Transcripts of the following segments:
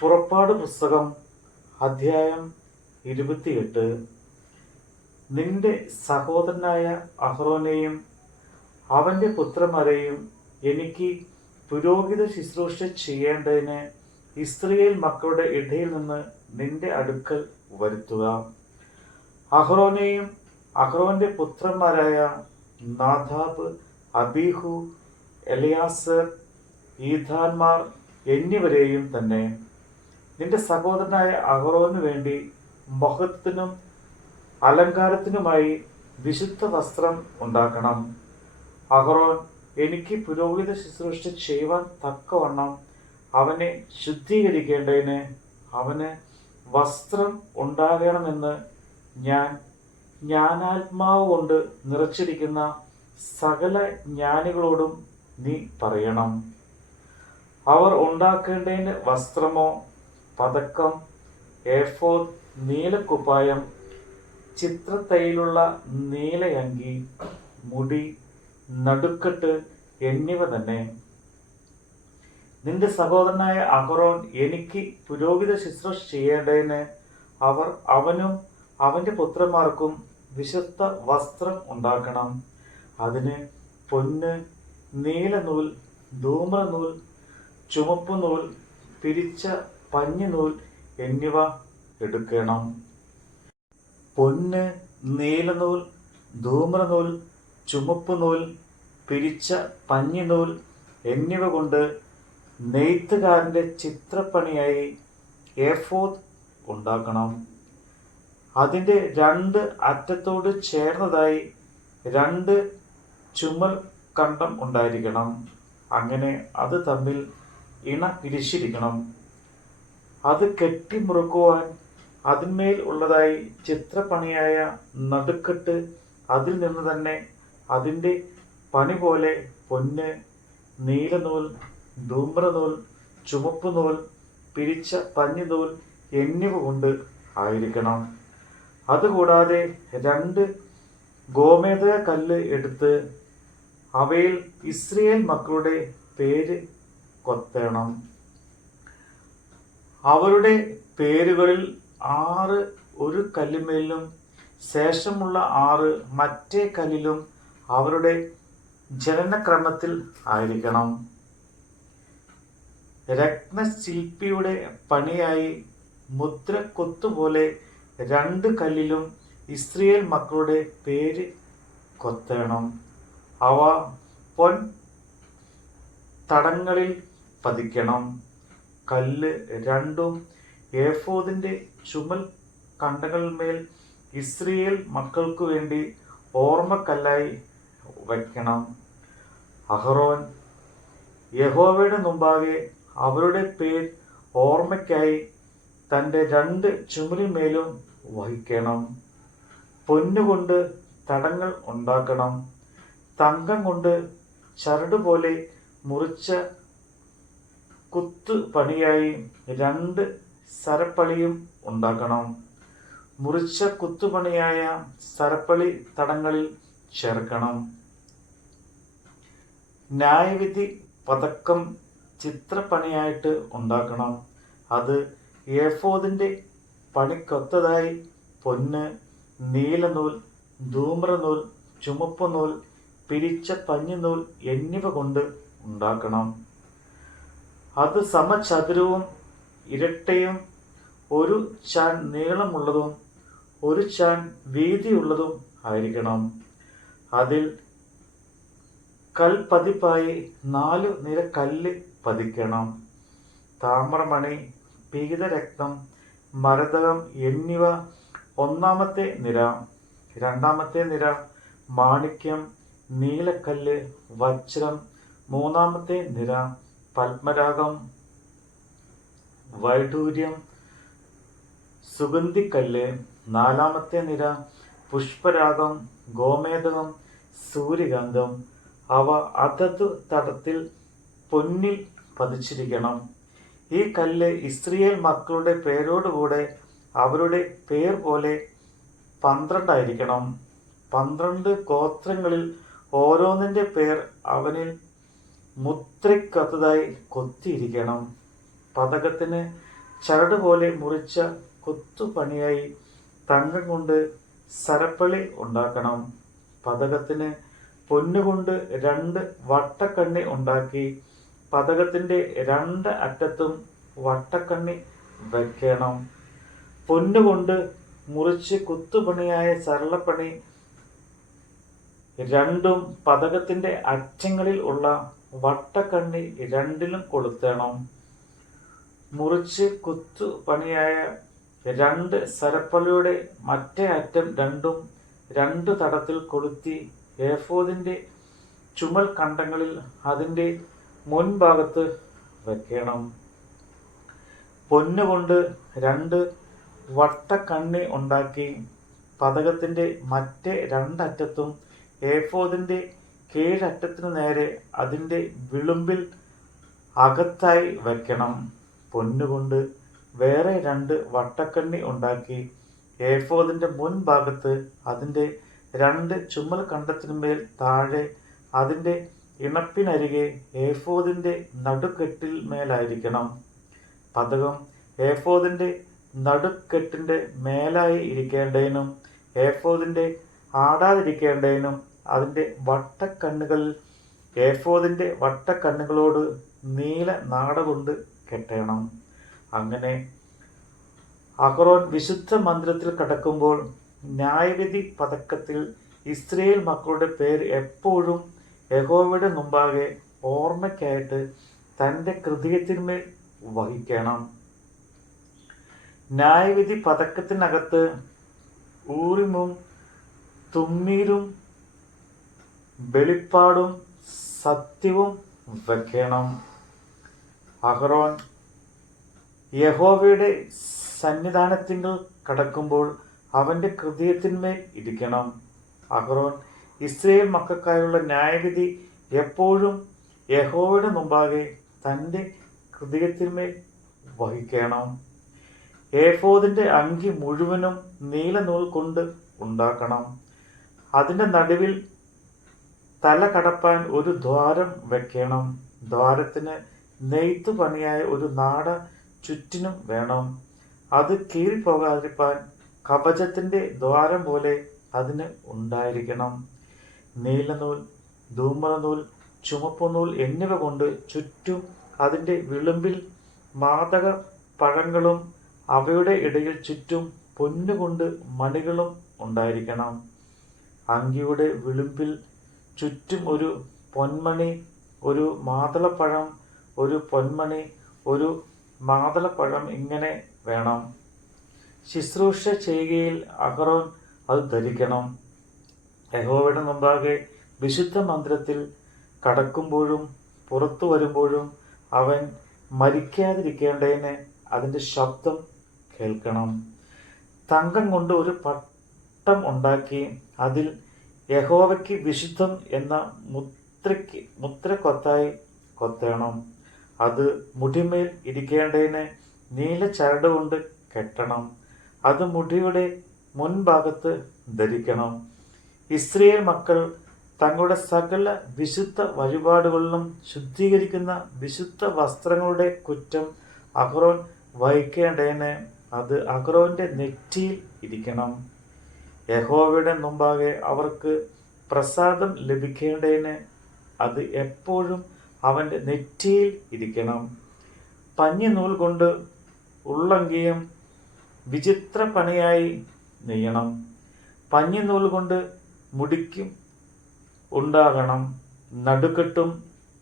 പുറപ്പാട് പുസ്തകം അധ്യായം 28. നിന്റെ സഹോദരനായ അഹ്റോനെയും അവന്റെ പുത്രന്മാരെയും എനിക്ക് പുരോഹിത ശുശ്രൂഷ ചെയ്യേണ്ടതിന് ഇസ്രായേൽ മക്കളുടെ ഇടയിൽ നിന്ന് നിന്റെ അടുക്കൽ വരുത്തുക. അഹ്റോനെയും അഹ്റോന്റെ പുത്രന്മാരായ നാദാബ്, അബീഹു, എലയാസർ, ഈഥാന്മാർ എന്നിവരെയും തന്നെ. നിന്റെ സഹോദരനായ അഹ്റോനു വേണ്ടി മഹത്വത്തിനും അലങ്കാരത്തിനുമായി വിശുദ്ധ വസ്ത്രം ഉണ്ടാക്കണം. അഹ്റോൻ എനിക്ക് പുരോഹിത ശുശ്രൂഷ ചെയ്യുവാൻ തക്കവണ്ണം അവനെ ശുദ്ധീകരിക്കേണ്ടതിന് അവന് വസ്ത്രം ഉണ്ടാകണമെന്ന് ഞാൻ ജ്ഞാനാത്മാവ് കൊണ്ട് നിറച്ചിരിക്കുന്ന സകല ജ്ഞാനികളോടും നീ പറയണം. അവർ ഉണ്ടാക്കേണ്ടതിന് വസ്ത്രമോ, പതക്കം, ഏഫോദ്, നീലക്കുപ്പായം, ചിത്രത്തൈലുള്ള നീലയങ്കി, മുടി, നടുക്കെട്ട് എന്നിവ തന്നെ. നിന്റെ സഹോദരനായ അഹ്റോൻ എനിക്ക് പുരോഹിത ശുശ്രൂഷ ചെയ്യേണ്ടതിന് അവനും അവന്റെ പുത്രന്മാർക്കും വിശുദ്ധ വസ്ത്രം ഉണ്ടാക്കണം. അതിന് പൊന്ന്, നീലനൂൽ, ധൂമ്രനൂൽ, ചുമപ്പുനൂൽ, പിരിച്ച പഞ്ഞിനൂൽ എന്നിവ എടുക്കണം. പൊന്ന്, നീലനൂൽ, ധൂമ്രനൂൽ, ചുമപ്പുനൂൽ, പിരിച്ച പഞ്ഞിനൂൽ എന്നിവ കൊണ്ട് നെയ്ത്തുകാരന്റെ ചിത്രപ്പണിയായി ഏഫോദ് ഉണ്ടാക്കണം. അതിന്റെ രണ്ട് അറ്റത്തോട് ചേർന്നതായി 2 ചുമൽ കണ്ടം ഉണ്ടായിരിക്കണം. അങ്ങനെ അത് തമ്മിൽ ഇണ പിരിച്ചിരിക്കണം. അത് കെട്ടിമുറുക്കുവാൻ അതിന്മേൽ ഉള്ളതായി ചിത്രപ്പണിയായ നടുക്കെട്ട് അതിൽ നിന്ന് തന്നെ അതിൻ്റെ പണി പോലെ പൊന്ന്, നീലനൂൽ, ധൂമ്രനൂൽ, ചുമപ്പുനൂൽ, പിരിച്ച പഞ്ഞിനൂൽ എന്നിവ കൊണ്ട് ആയിരിക്കണം. അതുകൂടാതെ 2 ഗോമേദക കല്ല് എടുത്ത് അവയിൽ ഇസ്രായേൽ മക്കളുടെ പേര് കൊത്തണം. അവരുടെ പേരുകളിൽ 6 ഒരു കല്ലുമേലും ശേഷമുള്ള 6 മറ്റേ കല്ലിലും അവരുടെ ജനനക്രമത്തിൽ ആയിരിക്കണം. രത്നശില്പിയുടെ പണിയായി മുദ്രക്കൊത്തുപോലെ 2 കല്ലിലും ഇസ്രായേൽ മക്കളുടെ പേര് കൊത്തണം. അവ പൊൻ തടങ്ങളിൽ പതിക്കണം. കല്ല് 2 ഏഫോദിന്റെ ചുമൽ കണ്ടങ്ങളിന്മേൽ ഇസ്രായേൽ മക്കൾക്കു വേണ്ടി ഓർമ്മക്കല്ലായി വയ്ക്കണം. അഹ്റോൻ യഹോവയുടെ മുമ്പാകെ അവരുടെ പേർ ഓർമ്മയ്ക്കായി തൻ്റെ 2 ചുമലിന്മേലും വഹിക്കണം. പൊന്നുകൊണ്ട് തടങ്ങൾ ഉണ്ടാക്കണം. തങ്കം കൊണ്ട് ചരടുപോലെ മുറിച്ച കുത്തു പണിയായി 2 സരപ്പളിയും ഉണ്ടാക്കണം. മുറിച്ച കുത്തുപണിയായ സരപ്പളി തടങ്ങളിൽ ചേർക്കണം. ന്യായവിധി പതക്കം ചിത്രപ്പണിയായിട്ട് ഉണ്ടാക്കണം. അത് ഏഫോദിന്റെ പണിക്കൊത്തതായി പൊന്ന്, നീലനൂൽ, ധൂമ്രനൂൽ, ചുമപ്പുനൂൽ, പിരിച്ച പഞ്ഞിനൂൽ എന്നിവ കൊണ്ട് ഉണ്ടാക്കണം. അത് സമചതുരവും ഇരട്ടയും 1 ചാൺ നീളമുള്ളതും 1 ചാൺ വീതിയുള്ളതും ആയിരിക്കണം. അതിൽ കൽപ്പതിപ്പായി 4 നിര കല്ല് പതിക്കണം. താമ്രമണി, പീതരത്നം, മരതകം എന്നിവ 1-ാമത്തെ നിര. 2-ാമത്തെ നിര മാണിക്യം, നീലക്കല്ല്, വജ്രം. 3-ാമത്തെ നിര പത്മരാഗം, വൈഡൂര്യം, സുഗന്ധിക്കല്ല്. 4-ാമത്തെ നിര പുഷ്പരാഗം, ഗോമേദകം, സൂര്യകാന്തം. അവ അതത് തടത്തിൽ പൊന്നിൽ പതിച്ചിരിക്കണം. ഈ കല്ല് ഇസ്രായേൽ മക്കളുടെ പേരോടുകൂടെ അവരുടെ പേർ പോലെ 12 ആയിരിക്കണം. 12 ഗോത്രങ്ങളിൽ ഓരോന്നിന്റെ പേർ അവനിൽ മുദ്രയ്ക്കൊത്തതായി കൊത്തിയിരിക്കണം. പതകത്തിന് ചരട് പോലെ മുറിച്ച കൊത്തുപണിയായി തങ്കം കൊണ്ട് സരപ്പളി ഉണ്ടാക്കണം. പതകത്തിന് പൊന്നുകൊണ്ട് 2 വട്ടക്കണ്ണി ഉണ്ടാക്കി പതകത്തിന്റെ 2 അറ്റത്തും വട്ടക്കണ്ണി വയ്ക്കണം. പൊന്നുകൊണ്ട് മുറിച്ച് കുത്തുപണിയായ സരളപ്പണി 2ഉം പതകത്തിന്റെ അറ്റങ്ങളിൽ ഉള്ള വട്ടക്കണ്ണി 2ലും കൊളുത്തണം. മുറിച്ച് കുത്തുപണിയായ 2 സരപ്പളിയുടെ മറ്റേ അറ്റം 2ഉം 2 തടത്തിൽ കൊളുത്തി ഏഫോദിന്റെ ചുമൽ കണ്ടങ്ങളിൽ അതിന്റെ മുൻഭാഗത്ത് വയ്ക്കണം. പൊന്നുകൊണ്ട് 2 വട്ടക്കണ്ണി ഉണ്ടാക്കി പതകത്തിന്റെ മറ്റേ 2 അറ്റത്തും ഏഫോദിന്റെ കീഴറ്റത്തിനു നേരെ അതിന്റെ വിളുമ്പിൽ അകത്തായി വയ്ക്കണം. പൊന്നുകൊണ്ട് വേറെ 2 വട്ടക്കണ്ണി ഉണ്ടാക്കി ഏഫോദിന്റെ മുൻഭാഗത്ത് അതിന്റെ 2 ചുമൽ കണ്ടത്തിന്മേൽ താഴെ അതിന്റെ ഇണപ്പിനരികെ ഏഫോദിന്റെ നടുക്കെട്ടിന്മേലായിരിക്കണം. പതകം ഏഫോദിന്റെ നടുക്കെട്ടിന്റെ മേലായി ഇരിക്കേണ്ടതിനും ഏഫോദിന്റെ ആടാതിരിക്കേണ്ടതിനും അതിന്റെ വട്ടക്കണ്ണുകളിൽ ഏഫോദിന്റെ വട്ടക്കണ്ണുകളോട് നീല നാട കൊണ്ട് കെട്ടണം. അങ്ങനെ അഹരോൻ വിശുദ്ധ മന്ദിരത്തിൽ കടക്കുമ്പോൾ ന്യായവിധി പതക്കത്തിൽ ഇസ്രായേൽ മക്കളുടെ പേര് എപ്പോഴും യഹോവയുടെ മുമ്പാകെ ഓർമ്മയ്ക്കായിട്ട് തൻ്റെ ഹൃദയത്തിന്മേൽ വഹിക്കണം. ന്യായവിധി പതക്കത്തിനകത്ത് ഊറിമും തുമ്മീരും വെളിപ്പാടും സത്യവും വയ്ക്കണം. അഹരോൻ യഹോവയുടെ സന്നിധാനത്തിങ്കൽ കടക്കുമ്പോൾ അവന്റെ ഹൃദയത്തിന്മേൽ ഇരിക്കണം. അഹരോൻ ഇസ്രായേൽ മക്കൾക്കായുള്ള ന്യായവിധി എപ്പോഴും യഹോവയുടെ മുമ്പാകെ തൻ്റെ ഹൃദയത്തിന്മേൽ വഹിക്കണം. ഏഫോദിന്റെ അങ്കി മുഴുവനും നീലനൂൽ കൊണ്ട് ഉണ്ടാക്കണം. അതിന്റെ നടുവിൽ തല കടപ്പാൻ ഒരു ദ്വാരം വെക്കണം. ദ്വാരത്തിന് നെയ്ത്തു പണിയായ ഒരു നാട ചുറ്റിനും വേണം. അത് കീറിപ്പോകാതിരിപ്പാൻ കവചത്തിന്റെ ദ്വാരം പോലെ അതിന് ഉണ്ടായിരിക്കണം. നീലനൂൽ, ധൂമ്രനൂൽ, ചുമപ്പുനൂൽ എന്നിവ കൊണ്ട് ചുറ്റും അതിന്റെ വിളുമ്പിൽ മാതക പഴങ്ങളും അവയുടെ ഇടയിൽ ചുറ്റും പൊന്നുകൊണ്ട് മണികളും ഉണ്ടായിരിക്കണം. അങ്കിയുടെ വിളുമ്പിൽ ചുറ്റും ഒരു പൊന്മണി, ഒരു മാതളപ്പഴം, ഒരു പൊന്മണി, ഒരു മാതളപ്പഴം ഇങ്ങനെ വേണം. ശുശ്രൂഷ ചെയ്യുകയിൽ അഹരോൻ അത് ധരിക്കണം. യഹോവയുടെ മുമ്പാകെ വിശുദ്ധ മന്ദിരത്തിൽ കടക്കുമ്പോഴും പുറത്തു വരുമ്പോഴും അവൻ മരിക്കാതിരിക്കേണ്ടതിന് അതിൻ്റെ ശബ്ദം കേൾക്കണം. തങ്കം കൊണ്ട് ഒരു പട്ടം ഉണ്ടാക്കി അതിൽ യഹോവയ്ക്ക് വിശുദ്ധം എന്ന മുദ്ര കൊത്തണം. അത് മുടിമേൽ ഇരിക്കേണ്ടതിന് നീല ചരട് കൊണ്ട് കെട്ടണം. അത് മുടിയുടെ മുൻഭാഗത്ത് ധരിക്കണം. ഇസ്രായേൽ മക്കൾ തങ്ങളുടെ സകല വിശുദ്ധ വഴിപാടുകളിലും ശുദ്ധീകരിക്കുന്ന വിശുദ്ധ വസ്ത്രങ്ങളുടെ കുറ്റം അഹരോൻ വഹിക്കേണ്ടതിന് അത് അഹരോന്റെ നെറ്റിയിൽ ഇരിക്കണം. യഹോവയുടെ മുമ്പാകെ അവർക്ക് പ്രസാദം ലഭിക്കേണ്ടതിന് അത് എപ്പോഴും അവന്റെ നെറ്റിയിൽ ഇരിക്കണം. പഞ്ഞിനൂൽ കൊണ്ട് ഉള്ളങ്കിയും വിചിത്ര പണിയായി നെയ്യണം. പഞ്ഞിനൂൽ കൊണ്ട് മുടിക്കും ഉണ്ടാകണം. നടുക്കെട്ടും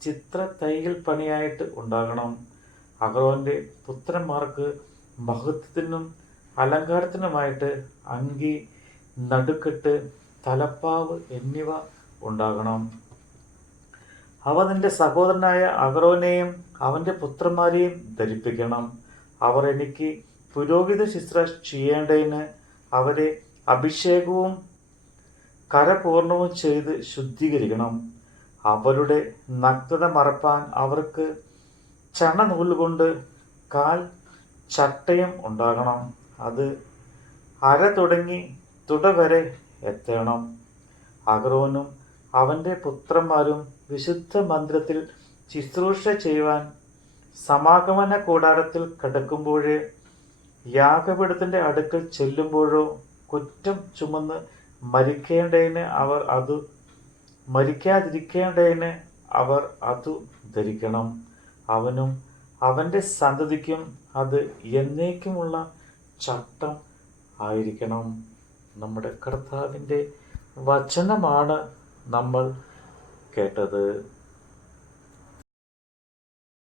ചിത്ര തയ്യൽ പണിയായിട്ട് ഉണ്ടാകണം. അഹരോന്റെ പുത്രന്മാർക്ക് മഹത്വത്തിനും അലങ്കാരത്തിനുമായിട്ട് അങ്കി, നടുക്കെട്ട്, തലപ്പാവ് എന്നിവ ഉണ്ടാകണം. അവ നിന്റെ സഹോദരനായ അഹരോനെയും അവന്റെ പുത്രന്മാരെയും ധരിപ്പിക്കണം. അവർ എനിക്ക് പുരോഹിത ശുശ്രൂഷ ചെയ്യേണ്ടതിന് അവരെ അഭിഷേകവും കരപൂർണവും ചെയ്ത് ശുദ്ധീകരിക്കണം. അവരുടെ നഗ്നത മറപ്പാൻ അവർക്ക് ചണനൂലുകൊണ്ട് കാൽ ചട്ടയും ഉണ്ടാകണം. അത് അര തുടങ്ങി തുട വരെ എത്തണം. അഹരോനും അവന്റെ പുത്രന്മാരും വിശുദ്ധ മന്ദിരത്തിൽ ശുശ്രൂഷ ചെയ്യുവാൻ സമാഗമന കൂടാരത്തിൽ കിടക്കുമ്പോഴേ യാഗപീഠത്തിന്റെ അടുക്കൽ ചെല്ലുമ്പോഴോ കുറ്റം ചുമന്ന് മരിക്കാതിരിക്കേണ്ടതിന് അവർ അതു ധരിക്കണം. അവനും അവന്റെ സന്തതിക്കും അത് എന്നേക്കുമുള്ള ചട്ടം ആയിരിക്കണം. നമ്മുടെ കർത്താവിൻ്റെ വചനമാണ് നമ്മൾ കേട്ടത്.